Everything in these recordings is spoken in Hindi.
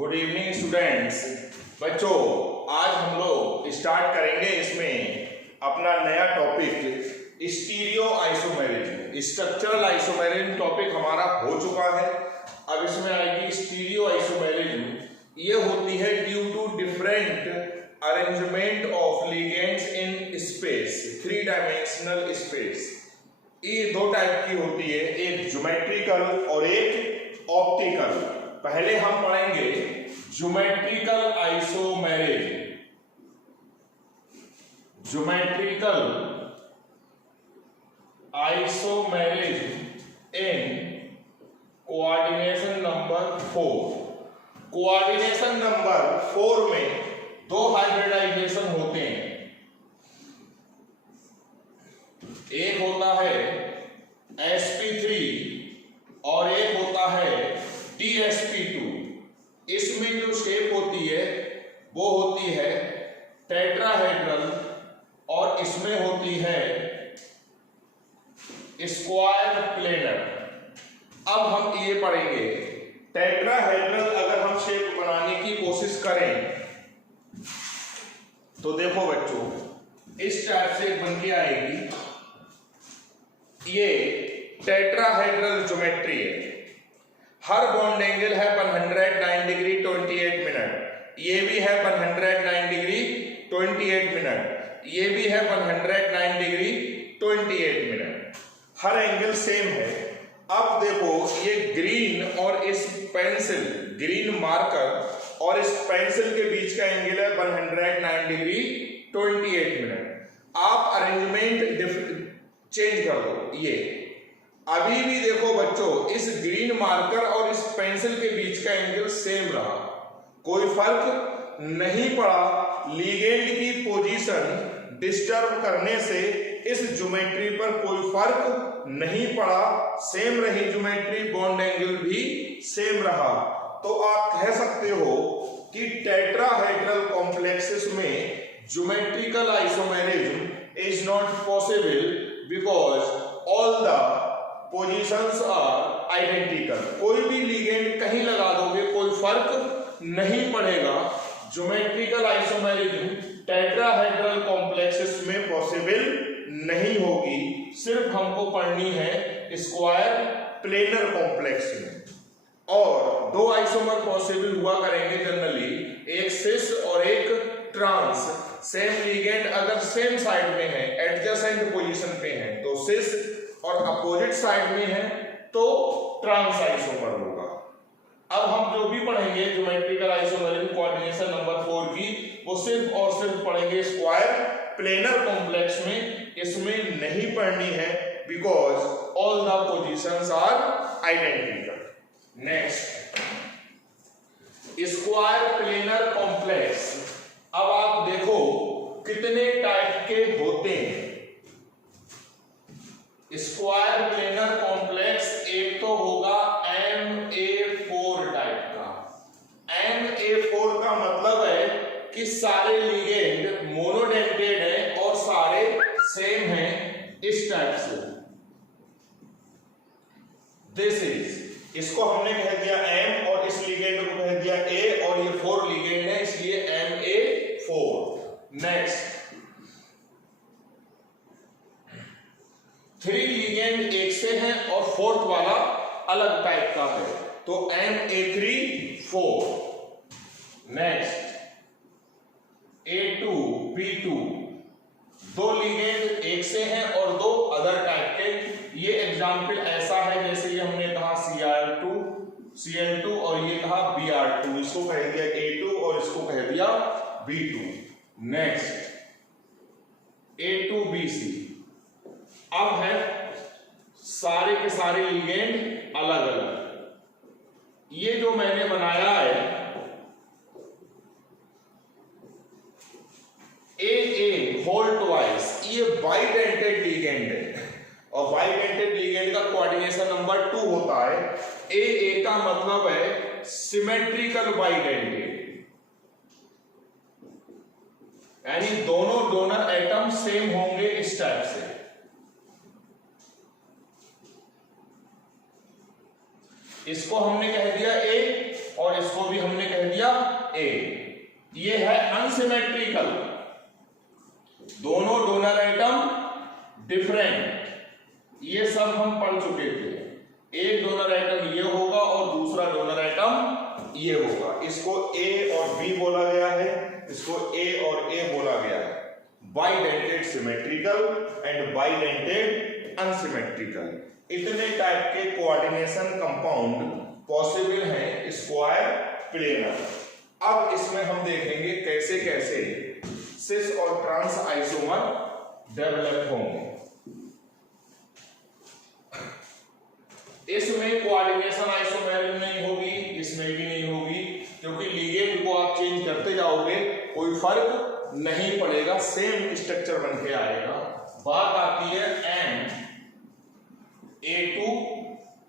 Good evening students. बच्चों, आज हम लोग स्टार्ट करेंगे इसमें अपना नया topic stereo isomerism. Structural isomerism topic हमारा हो चुका है। अब इसमें आएगी स्टीरियो आइसोमेरिज्म। ये होती है due to different arrangement of ligands in space, 3 dimensional space. ये दो टाइप की होती है, एक ज्योमेट्रिकल और एक ऑप्टिकल। पहले हम पढ़ेंगे geometrical isomerism. Geometrical isomerism in coordination number 4। Coordination number 4 में दो हाइब्रिडाइजेशन होते हैं। एक होता है sp3 और एक होता है dsp2। इसमें जो शेप होती है वो होती है टेट्राहेड्रल और इसमें होती है स्क्वायर प्लेनर। अब हम ये पढ़ेंगे टेट्राहेड्रल अगर हम शेप बनाने की कोशिश करें तो देखो बच्चों, इस टाइप से बन के आएगी। ये टेट्राहेड्रल ज्योमेट्री है। हर बॉन्ड एंगल है 109 डिग्री 28 मिनट। ये भी है 109 डिग्री 28 मिनट। ये भी है 109 डिग्री 28 मिनट। हर एंगल सेम है। अब देखो, ये ग्रीन और इस पेंसिल, ग्रीन मार्कर और इस पेंसिल के बीच का एंगल है 109 डिग्री 28 मिनट। आप अरेंजमेंट चेंज कर दो। ये अभी भी देखो बच्चों, इस ग्रीन मार्कर और इस पेंसिल के बीच का एंगल सेम रहा, कोई फर्क नहीं पड़ा। लिगेंड की पोजीशन डिस्टर्ब करने से इस ज्योमेट्री पर कोई फर्क नहीं पड़ा, सेम रही ज्योमेट्री, बॉन्ड एंगल भी सेम रहा। तो आप कह सकते हो कि टेट्राहेड्रल कॉम्प्लेक्सेस में geometrical isomerism is not possible because all the positions are identical. कोई भी लिगेंड कहीं लगा दोगे कोई फर्क नहीं पड़ेगा। ज्योमेट्रिकल आइसोमेरिज्म टेट्राहेड्रल कॉम्प्लेक्सेस में पॉसिबल नहीं होगी। सिर्फ हमको पढ़नी है स्क्वायर प्लेनर कॉम्प्लेक्स में। और दो आइसोमर पॉसिबल हुआ करेंगे जनरली, एक सिस और एक ट्रांस। सेम लिगेंड अगर सेम साइड में है, एडजेसेंट पोजीशन पे है, तो सिस और अपोजिट साइड में है तो ट्रांस आइसोमर होगा। अब हम जो भी पढ़ेंगे ज्योमेट्रिकल आइसोमेरिज्म कोऑर्डिनेशन नंबर 4 की, वो सिर्फ और सिर्फ पढ़ेंगे स्क्वायर प्लेनर कॉम्प्लेक्स में। इसमें नहीं पढ़नी है because all the positions are identical. Next, square planar complex. अब आप देखो कितने टाइप के होते हैं स्क्वायर प्लेनर कॉम्प्लेक्स। एक तो होगा MA4 टाइप का। MA4 का मतलब है कि सारे लिगेंड मोनोडेंटेड हैं और सारे सेम हैं, इस टाइप से। दिस इज, इसको हमने कह दिया M और इस लिगेंड को कह दिया A, और ये 4 लिगेंड है इसलिए MA4। नेक्स्ट, 3 लिगेंड एक से हैं और 4th वाला अलग टाइप का है, तो MA3-4। Next, A2, B2, 2 ligand एक से हैं और 2 अदर टाइप के। ये एग्जाम्पल ऐसा है जैसे ये हमने कहा Cl2 और ये कहा Br2। इसको कह दिया A2 और इसको कह दिया B2। Next, A2BC। अब है सारे के सारे लिगेंड अलग अलग। ये जो मैंने बनाया है AA होल ट्वाइस, ये बाइडेंटेड लिगेंड है और बाइडेंटेड लिगेंड का कोऑर्डिनेशन नंबर 2 होता है। AA का मतलब है सिमेट्रिकल बाइडेंटेड, यानी दोनों डोनर एटम सेम होंगे इस टाइप से। इसको हमने कह दिया A और इसको भी हमने कह दिया ए, ये है अनसिमेट्रिकल, दोनों डोनर एटम डिफरेंट, ये सब हम पढ़ चुके थे। एक डोनर एटम ये होगा और दूसरा डोनर एटम ये होगा। इसको ए और बी बोला गया है, इसको ए और ए बोला गया है। Bidentate symmetrical and bidentate unsymmetrical. इतने टाइप के कोऑर्डिनेशन कंपाउंड पॉसिबल हैं स्क्वायर प्लेनर। अब इसमें हम देखेंगे कैसे कैसे सिस और ट्रांस आइसोमर डेवलप होंगे। इसमें कोऑर्डिनेशन आइसोमेरिज्म नहीं होगी, इसमें भी नहीं होगी, क्योंकि लिगेंड को आप चेंज करते जाओगे कोई फर्क नहीं पड़ेगा, सेम स्ट्रक्चर बन के आएगा। बात आती है Na2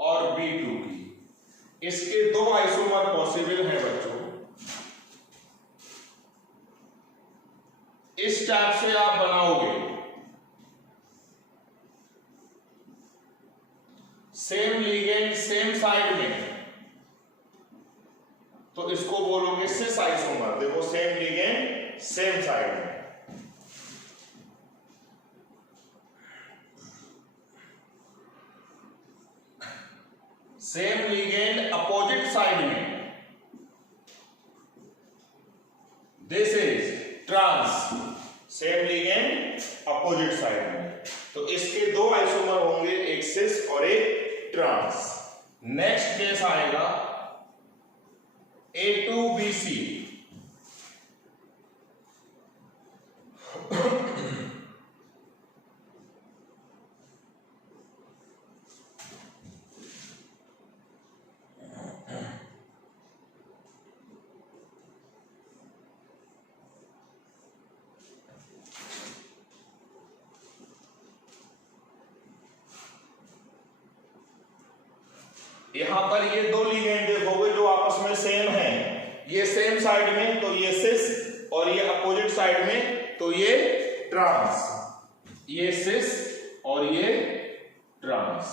और B2 की। इसके दो आइसोमर पॉसिबल हैं बच्चों। इस टाइप से आप बनाओगे, सेम लिगेंड सेम साइड में, तो इसको बोलोगे सिस आइसोमर। देखो सेम लिगेंड सेम साइड में। सेम लिगेंड अपोजिट साइड में, this is trans. Same ligand opposite side में, तो इसके दो आइसोमर होंगे, एक सिस और एक ट्रांस। नेक्स्ट केस आएगा A2BC। यहां पर ये दो लिगेंड देखोगे जो आपस में सेम है, ये सेम साइड में तो ये सिस और ये अपोजिट साइड में तो ये ट्रांस। ये सिस और ये ट्रांस,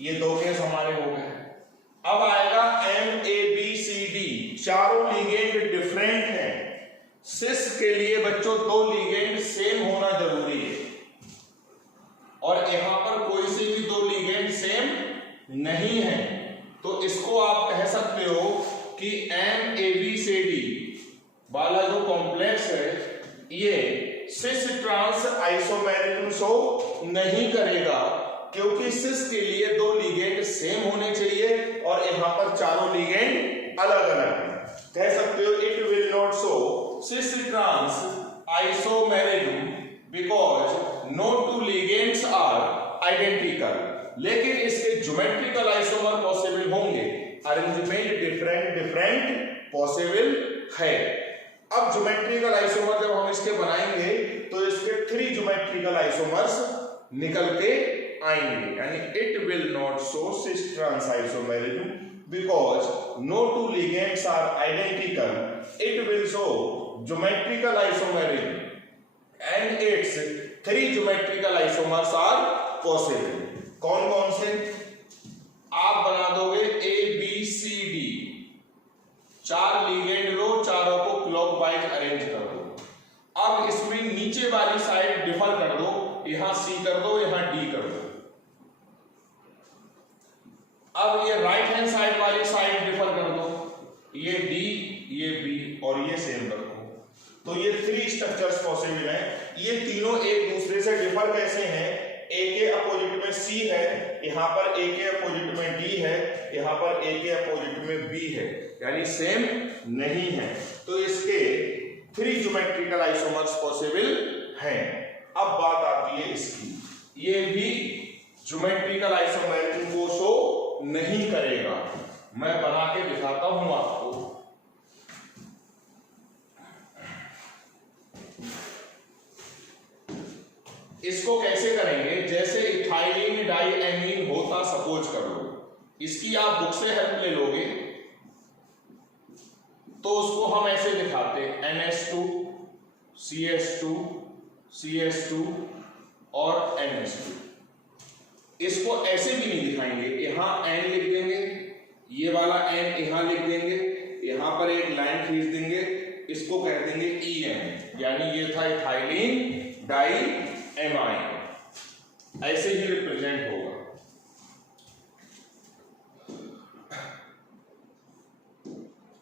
ये दो केस हमारे हो गए। अब आएगा MABCD। चारों लिगेंड डिफरेंट हैं। सिस के लिए बच्चों दो लिगेंड सेम होना जरूरी है, और यहां पर कोई से भी दो लिगेंड सेम नहीं है, तो इसको आप कह सकते हो कि MABCD वाला जो कॉम्प्लेक्स है ये सिस ट्रांस आइसोमेरिज्म शो नहीं करेगा, क्योंकि सिस के लिए दो लिगेंड सेम होने चाहिए और यहां पर चारों लिगेंड अलग अलग हैं। कह सकते हो it will not show cis trans isomerism because no two ligands are identical. लेकिन इसके ज्योमेट्रिकल आइसोमर पॉसिबल होंगे, अरेंजमेंट डिफरेंट पॉसिबल है। अब ज्योमेट्रिकल आइसोमर जब हम इसके बनाएंगे तो इसके 3 ज्योमेट्रिकल आइसोमर्स निकल के आएंगे, यानी it will not show cis trans isomerism because no two ligands are identical. It will show geometrical isomerism and it's 3 geometrical isomers are possible. कौन कौन से आप बना दोगे? ABCD, 4 लिगेंड लो, चारों को क्लॉकवाइज अरेंज कर दो। अब इसमें नीचे वाली साइड डिफर कर दो, यहां C कर दो, यहां D कर दो। अब ये राइट हैंड साइड वाली साइड डिफर कर दो, ये D, ये B और ये सेम रखो। तो ये 3 स्ट्रक्चर्स पॉसिबल हैं। ये तीनों एक दूसरे से डिफर कैसे हैं? A के अपोजिट में C है, यहां पर A के अपोजिट में D है, यहां पर A के अपोजिट में B है, यानी सेम नहीं है। तो इसके 3 ज्योमेट्रिकल आइसोमर्स पॉसिबल हैं। अब बात आती है इसकी, ये भी ज्योमेट्रिकल आइसोमेरिज्म को शो नहीं करेगा। मैं बना के दिखाता हूं आपको। इसको कैसे करेंगे? जैसे इथाइलिन डाइएमीन होता सपोज कर लो, इसकी आप बुक से हेल्प ले लोगे तो उसको हम ऐसे दिखाते NH2 CH2 CH2 और NH2। इसको ऐसे भी नहीं दिखाएंगे, यहां N लिख देंगे, ये वाला N यहां लिख देंगे, यहां पर एक लाइन खींच देंगे इसको कह देंगे EN, यानी ये था इथाइलिन डाई एमाइन, ऐसे ही रिप्रेजेंट होगा।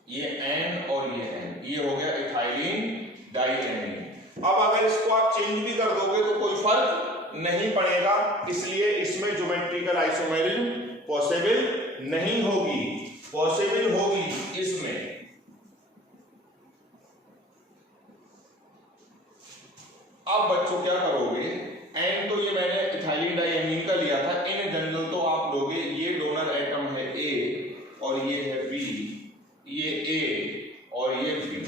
ये N और ये N, ये हो गया इथाइलिन डाई एमाइन। अब अगर इसको आप चेंज भी कर दोगे तो कोई फर्क नहीं पड़ेगा, इसलिए इसमें ज्योमेट्रिकल आइसोमेरिज्म पॉसिबल नहीं होगी, पॉसिबल होगी इसमें अब बच्चों क्या करोगे, N तो ये मैंने इथाइलिन डाइएमीन का लिया था, इन जनरल तो आप लोगे, ये डोनर एटम है A और ये है B, ये A और ये B।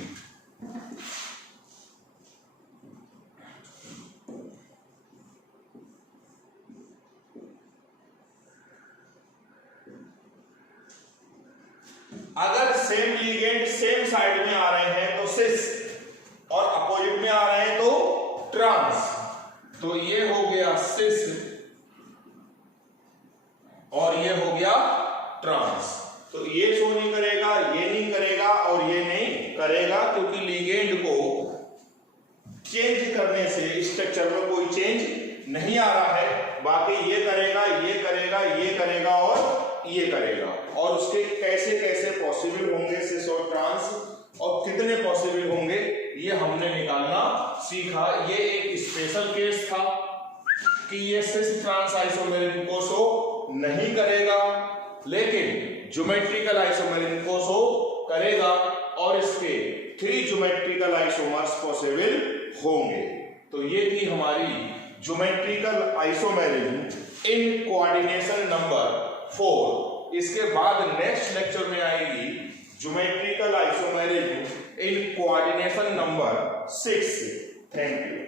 अगर सेम लिगेंड सेम साइड में आ रहे हैं तो सिस, और अपोजिट में आ रहे हैं तो ट्रांस, तो ये हो गया सिस और ये हो गया ट्रांस। तो ये शो नहीं करेगा, ये नहीं करेगा और ये नहीं करेगा, क्योंकि लिगेंड को चेंज करने से स्ट्रक्चर में कोई चेंज नहीं आ रहा है। बाकी ये करेगा, ये करेगा, ये करेगा और ये करेगा, और उसके कैसे कैसे पॉसिबल होंगे सिस और ट्रांस, और कितने पॉसिबल होंगे ये हमने निकालना सीखा। ये एक स्पेशल केस था कि ये सिस ट्रांस आइसोमेरिज्म को शो नहीं करेगा, लेकिन ज्योमेट्रिकल आइसोमेरिज्म को शो करेगा, और इसके 3 ज्योमेट्रिकल आइसोमर्स पॉसिबल होंगे। तो ये थी हमारी geometrical isomerism in coordination number 4। इसके बाद नेक्स्ट लेक्चर में आएगी geometrical isomerism in coordination number 6। Thank you.